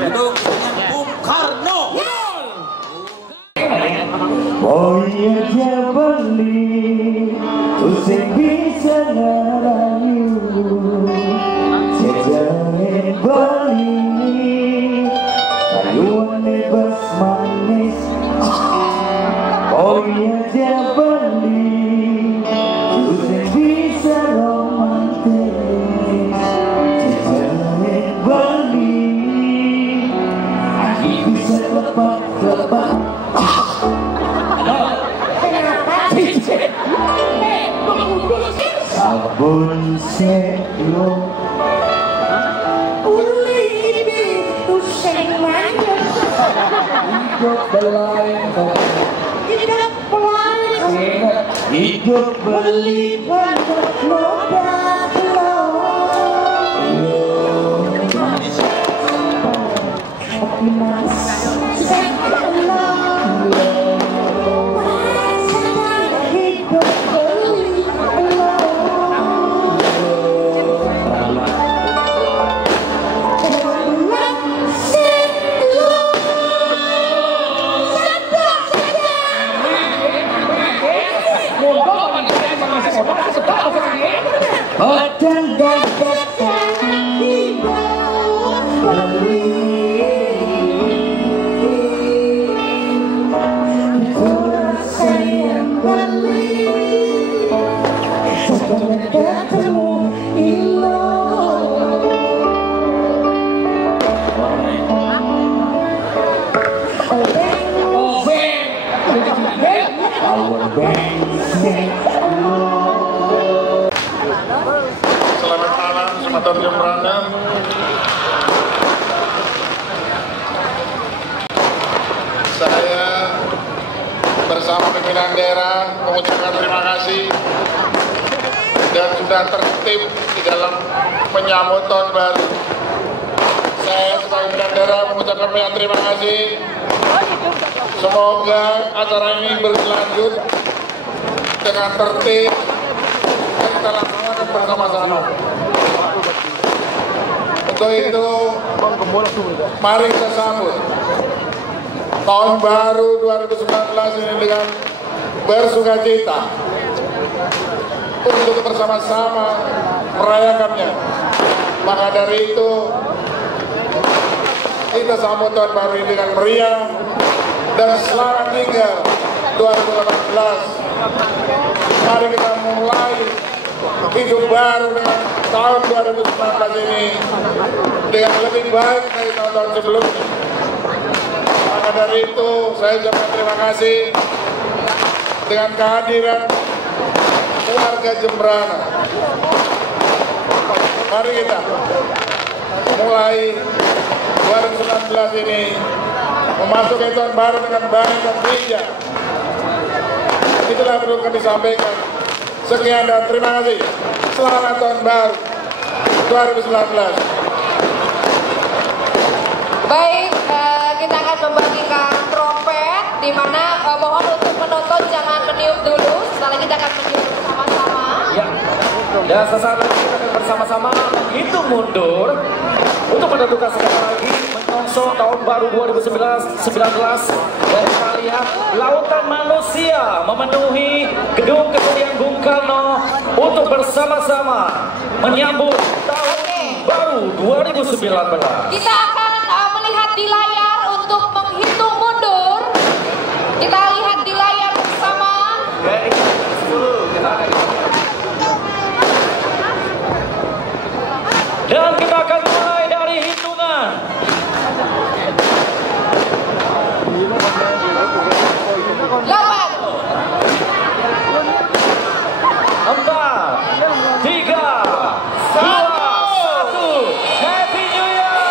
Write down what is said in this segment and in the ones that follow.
Itu Bung Karno. Oh iya jabali, usai bisa ngarayu, sejalan Bali, rayuan bebas manis. Oh iya jabali, usai bisa romantis, sejalan Bali, aku bisa lepas. Sabun selo uli itu sing manis hidup belain hidup pelan hidup beli banyak loba Selamat malam, Sumatera Jembrana. Saya bersama pimpinan daerah mengucapkan terima kasih dan sudah tertib di dalam menyambut tahun baru. Saya sebagai pimpinan daerah mengucapkan banyak terima kasih. Semoga acara ini berlanjut dengan tertib dan kita laksanakan bersama-sama. Untuk itu, mari kita sambut tahun baru 2019 ini dengan bersukacita untuk bersama-sama merayakannya. Maka dari itu, kita sambut tahun baru ini dengan meriah dan selamat tinggal 2018. Mari kita mulai hidup baru dengan tahun 2019 ini dengan lebih baik dari tahun-tahun sebelumnya. Maka dari itu saya ucapkan terima kasih dengan kehadiran warga Jembrana. Mari kita mulai 2019 ini memasuki tahun baru dengan baik dan bijak. Itulah perlu kami sampaikan. Sekian dan terima kasih. Selamat tahun baru 2019. Baik, kita akan membagikan trompet, di mana mohon untuk menonton jangan meniup dulu. Setelah kita akan meniup bersama-sama. Ya, dan sesaat lagi kita akan bersama-sama menghitung mundur untuk menentukan sekali lagi menyongsong tahun baru 2019. Dan kita lihat lautan manusia memenuhi gedung Kemuliaan Bung Karno untuk bersama-sama menyambut tahun baru 2019. Kita akan melihat di layar untuk menghitung mundur. Kita lihat di layar bersama. Dan kita akan mulai dari hitungan 8, 4, 3, 2, 1. Happy New Year!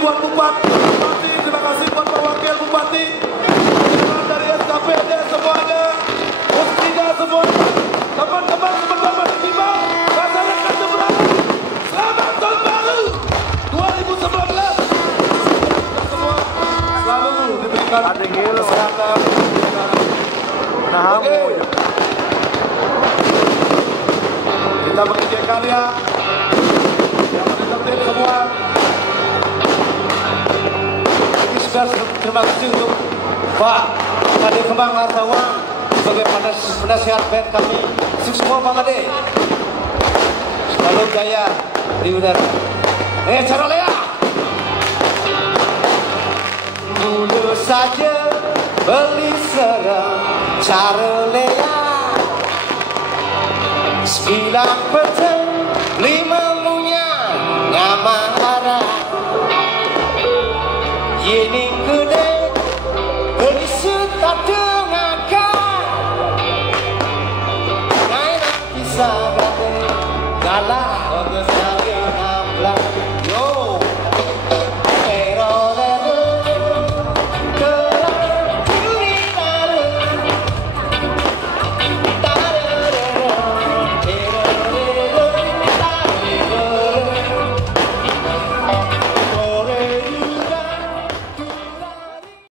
buat Bupati. Terima kasih buat Pak Wakil Bupati. Terima kasih dari SKPD semuanya. Mustika semuanya. Teman-teman disimbang. Masyarakat seberang. Selamat tahun baru 2019. Semua selalu diberikan kesehatan. Oke. Kita menginjak karya. Yang tertib semua. Terima kasih untuk Pak Kade Kembang Hartawan sebagai penasihat band kami. Sukses semua Pak Kade. Selalu jaya di udara. Cara Lea. Dulu saja beli serang Cara Lea. 9 petang 5 munya ngamah arah. Ini